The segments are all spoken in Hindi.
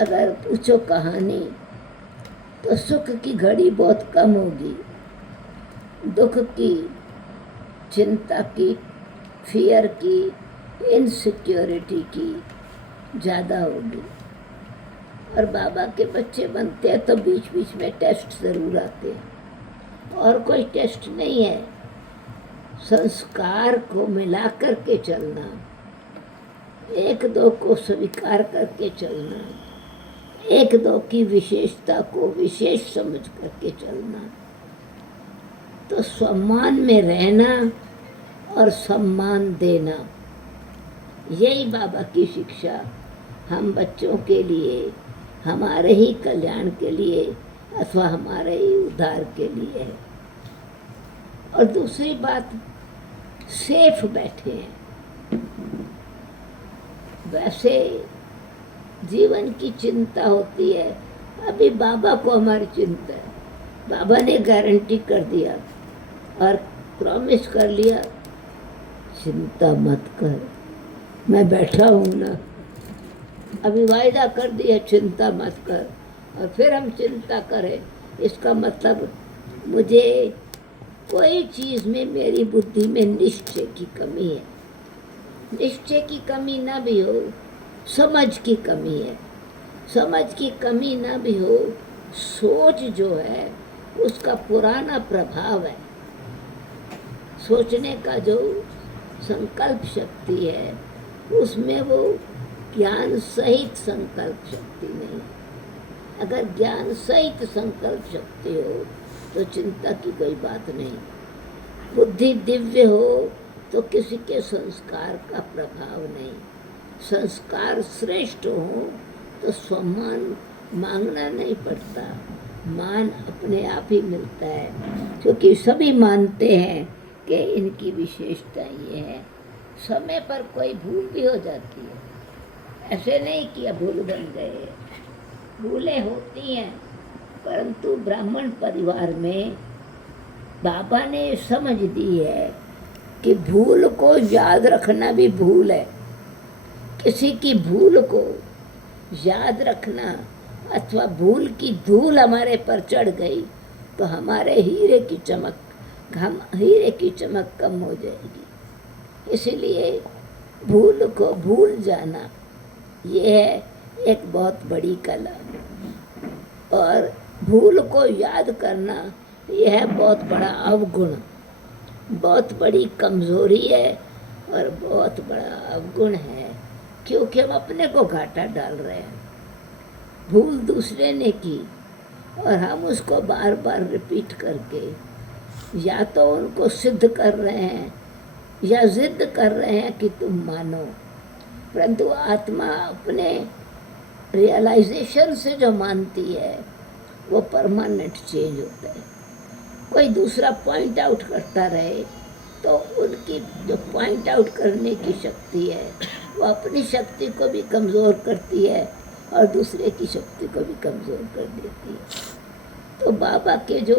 अगर पूछो कहानी तो सुख की घड़ी बहुत कम होगी, दुख की, चिंता की, फियर की, इनसिक्योरिटी की ज़्यादा होगी। और बाबा के बच्चे बनते हैं तो बीच बीच में टेस्ट ज़रूर आते हैं, और कोई टेस्ट नहीं है। संस्कार को मिला करके चलना, एक दो को स्वीकार करके चलना, एक दो की विशेषता को विशेष समझ करके चलना, तो सम्मान में रहना और सम्मान देना, यही बाबा की शिक्षा हम बच्चों के लिए, हमारे ही कल्याण के लिए अथवा हमारे ही उद्धार के लिए है। और दूसरी बात, सेफ बैठे हैं। वैसे जीवन की चिंता होती है, अभी बाबा को हमारी चिंता है। बाबा ने गारंटी कर दिया और प्रॉमिस कर लिया, चिंता मत कर, मैं बैठा हूँ ना। अभी वायदा कर दिया चिंता मत कर, और फिर हम चिंता करें, इसका मतलब मुझे कोई चीज़ में, मेरी बुद्धि में निश्चय की कमी है। निश्चय की कमी ना भी हो, समझ की कमी है। समझ की कमी ना भी हो, सोच जो है उसका पुराना प्रभाव है। सोचने का जो संकल्प शक्ति है उसमें वो ज्ञान सहित संकल्प शक्ति नहीं। अगर ज्ञान सहित संकल्प शक्ति हो तो चिंता की कोई बात नहीं। बुद्धि दिव्य हो तो किसी के संस्कार का प्रभाव नहीं। संस्कार श्रेष्ठ हो तो सम्मान मांगना नहीं पड़ता, मान अपने आप ही मिलता है, क्योंकि सभी मानते हैं कि इनकी विशेषता ये है। समय पर कोई भूल भी हो जाती है, ऐसे नहीं कि अब भूल बन गए, भूलें होती हैं, परंतु ब्राह्मण परिवार में बाबा ने समझ दी है कि भूल को याद रखना भी भूल है। किसी की भूल को याद रखना अथवा भूल की धूल हमारे पर चढ़ गई तो हमारे हीरे की चमक कम हो जाएगी। इसलिए भूल को भूल जाना ये है एक बहुत बड़ी कला, और भूल को याद करना यह है बहुत बड़ा अवगुण, बहुत बड़ी कमजोरी है और बहुत बड़ा अवगुण है, क्योंकि हम अपने को घाटा डाल रहे हैं। भूल दूसरे ने की और हम उसको बार बार रिपीट करके या तो उनको सिद्ध कर रहे हैं या जिद कर रहे हैं कि तुम मानो, परंतु आत्मा अपने रियलाइजेशन से जो मानती है वो परमानेंट चेंज होता है। कोई दूसरा पॉइंट आउट करता रहे तो उनकी जो पॉइंट आउट करने की शक्ति है वो अपनी शक्ति को भी कमज़ोर करती है और दूसरे की शक्ति को भी कमज़ोर कर देती है। तो बाबा के जो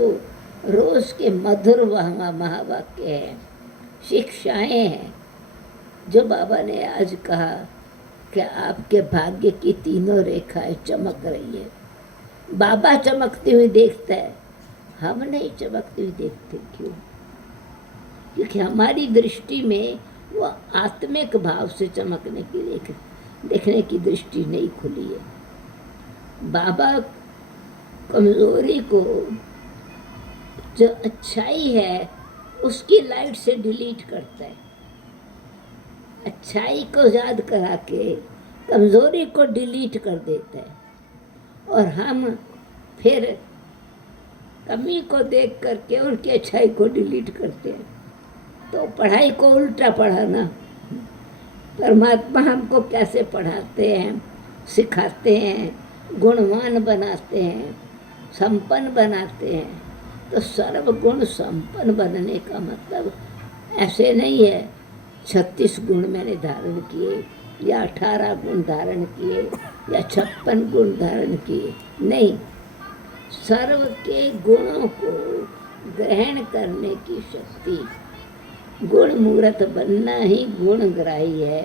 रोज़ के मधुर महावाक्य हैं, शिक्षाएं हैं, जो बाबा ने आज कहा कि आपके भाग्य की तीनों रेखाएं चमक रही है। बाबा चमकती हुई देखता है, हम नहीं चमकती हुई देखते। क्यों? क्योंकि हमारी दृष्टि में वो आत्मिक भाव से चमकने की देखने की दृष्टि नहीं खुली है। बाबा कमजोरी को, जो अच्छाई है उसकी लाइट से डिलीट करता है। अच्छाई को याद करा के कमजोरी को डिलीट कर देता है, और हम फिर कमी को देख करके उनकी अच्छाई को डिलीट करते हैं। तो पढ़ाई को उल्टा पढ़ाना, परमात्मा हमको कैसे पढ़ाते हैं, सिखाते हैं, गुणवान बनाते हैं, संपन्न बनाते हैं। तो सर्वगुण संपन्न बनने का मतलब ऐसे नहीं है 36 गुण मैंने धारण किए या 18 गुण धारण किए या 56 गुण धारण किए, नहीं। सर्व के गुणों को ग्रहण करने की शक्ति, गुण मूर्त बनना ही गुणग्राही है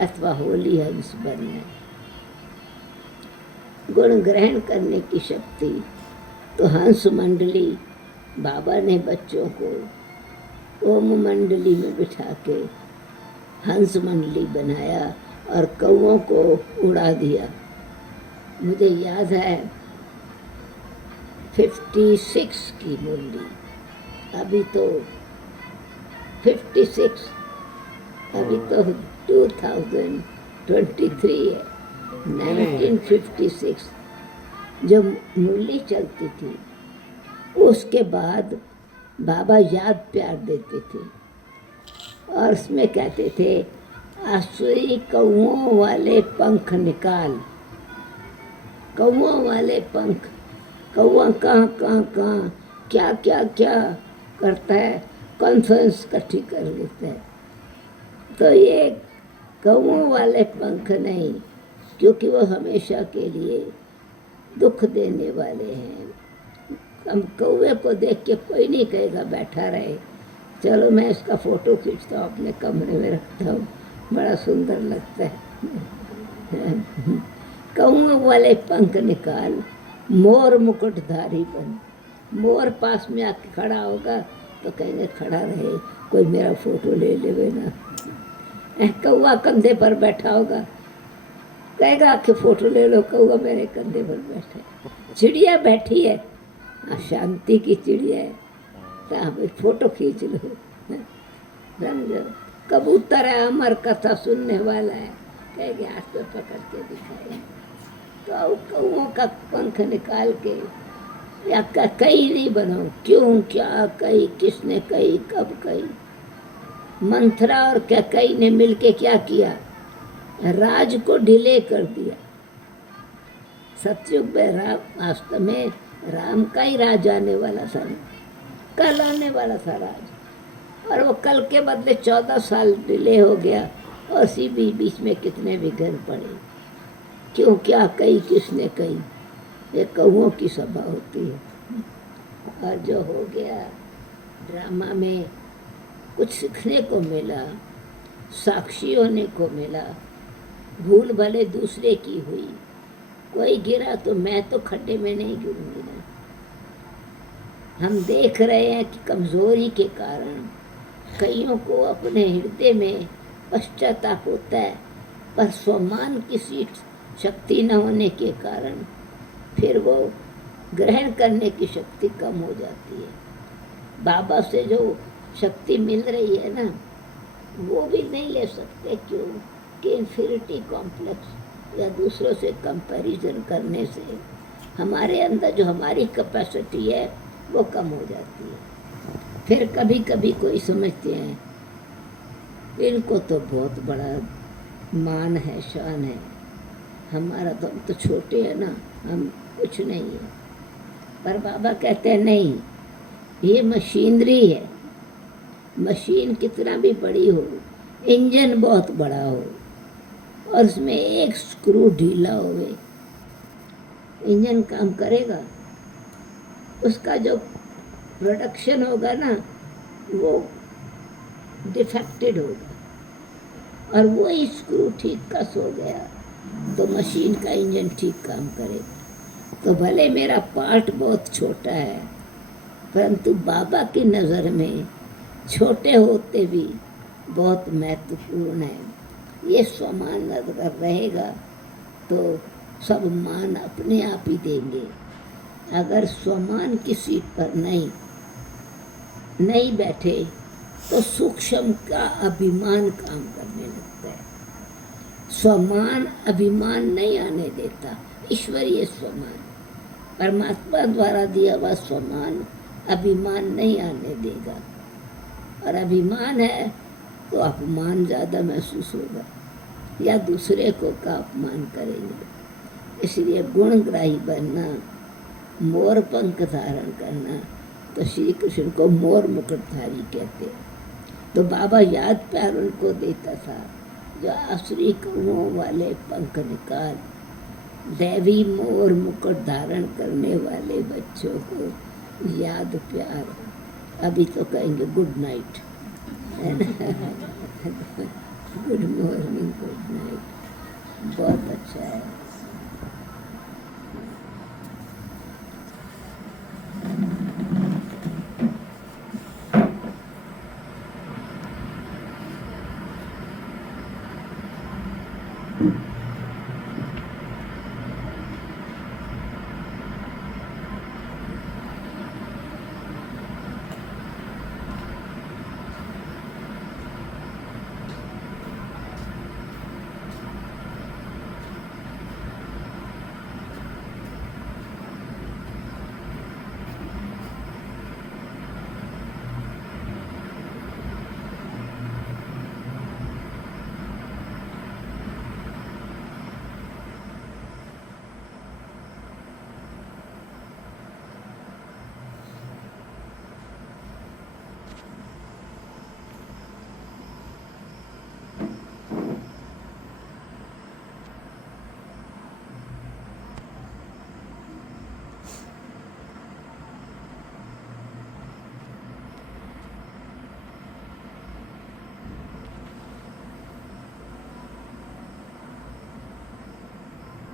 अथवा होली हंस बनना। गुण ग्रहण करने की शक्ति। तो हंस मंडली, बाबा ने बच्चों को ओम मंडली में बिठा के हंस मंडली बनाया और कौओं को उड़ा दिया। मुझे याद है 56 की मुरली, अभी तो 56, अभी तो 2023 है। 1956 जो मुरली चलती थी, उसके बाद बाबा याद प्यार देते थे और उसमें कहते थे, आसुरी कौओं वाले पंख निकाल। कौओं वाले पंख, कौआ कहाँ कहाँ कहाँ क्या क्या क्या करता है, कॉन्फ्रेंस इकट्ठी कर लेता है। तो ये कौओं वाले पंख नहीं, क्योंकि वो हमेशा के लिए दुख देने वाले हैं। हम कौवे को देख के कोई नहीं कहेगा बैठा रहे, चलो मैं इसका फ़ोटो खींचता हूँ, अपने कमरे में रखता हूँ, बड़ा सुंदर लगता है। कौओं वाले पंख निकाल, मोर मुकुटधारी बन। मोर पास में आके खड़ा होगा तो कहेंगे खड़ा रहे, कोई मेरा फोटो ले लेवे ना। कौआ कंधे पर बैठा होगा, कहेगा आके फोटो ले लो, कौआ मेरे कंधे पर बैठा है। चिड़िया बैठी है, शांति की चिड़िया है, तो आप एक फोटो खींच लो, समझो। कबूतर है, अमर कथा सुनने वाला है, कहेंगे हाथ पे पकड़ के दिखाए। तो कौओं का पंख निकाल के, या कई नहीं बनो, क्यों क्या कई, किसने कई, कब कई। मंथरा और क्या कई ने मिलके क्या किया, राज को डिले कर दिया। सतयुग में राम, वास्तव में राम का ही राज आने वाला था, कल आने वाला था राज, और वो कल के बदले 14 साल डिले हो गया। और इसी बीच में कितने विघ्न पड़े, क्यों क्या कई, किसने कई। ये कौओं की सभा होती है। और जो हो गया ड्रामा में, कुछ सीखने को मिला, साक्षी होने को मिला। भूल भले दूसरे की हुई, कोई गिरा तो मैं तो खड्डे में नहीं गिरूंगी ना। हम देख रहे हैं कि कमजोरी के कारण कईयों को अपने हृदय में पश्चाताप होता है, पर स्वमान की शक्ति न होने के कारण फिर वो ग्रहण करने की शक्ति कम हो जाती है। बाबा से जो शक्ति मिल रही है ना, वो भी नहीं ले सकते। क्यों कि इन्फीरिटी कॉम्प्लेक्स या दूसरों से कंपैरिजन करने से हमारे अंदर जो हमारी कैपेसिटी है वो कम हो जाती है। फिर कभी कभी कोई समझते हैं इनको तो बहुत बड़ा मान है, शान है, हमारा तो हम तो छोटे हैं ना, हम कुछ नहीं है। पर बाबा कहते हैं नहीं, ये मशीनरी है। मशीन कितना भी बड़ी हो, इंजन बहुत बड़ा हो और उसमें एक स्क्रू ढीला होवे, इंजन काम करेगा? उसका जो प्रोडक्शन होगा ना, वो डिफेक्टेड होगा। और वो स्क्रू ठीक कस हो गया तो मशीन का इंजन ठीक काम करेगा। तो भले मेरा पार्ट बहुत छोटा है, परंतु बाबा की नज़र में छोटे होते भी बहुत महत्वपूर्ण है। ये स्वमान अगर रहेगा तो सब मान अपने आप ही देंगे। अगर स्वमान की सीट पर नहीं बैठे तो सूक्ष्म का अभिमान काम करने लगता है। स्वमान अभिमान नहीं आने देता, ईश्वरीय स्वमान, परमात्मा द्वारा दिया हुआ स्वमान अभिमान नहीं आने देगा। और अभिमान है तो अपमान ज़्यादा महसूस होगा या दूसरे को का अपमान करेंगे। इसलिए गुणग्राही बनना, मोर पंख धारण करना, तो श्री कृष्ण को मोर मुकुटधारी कहते। तो बाबा याद प्यार उनको देता था, जो आसुरी कौओं वाले पंख निकाल, दैवी मोर मुकुट धारण करने वाले बच्चों को याद प्यार। अभी तो कहेंगे good night, good morning, good night, बहुत अच्छा है।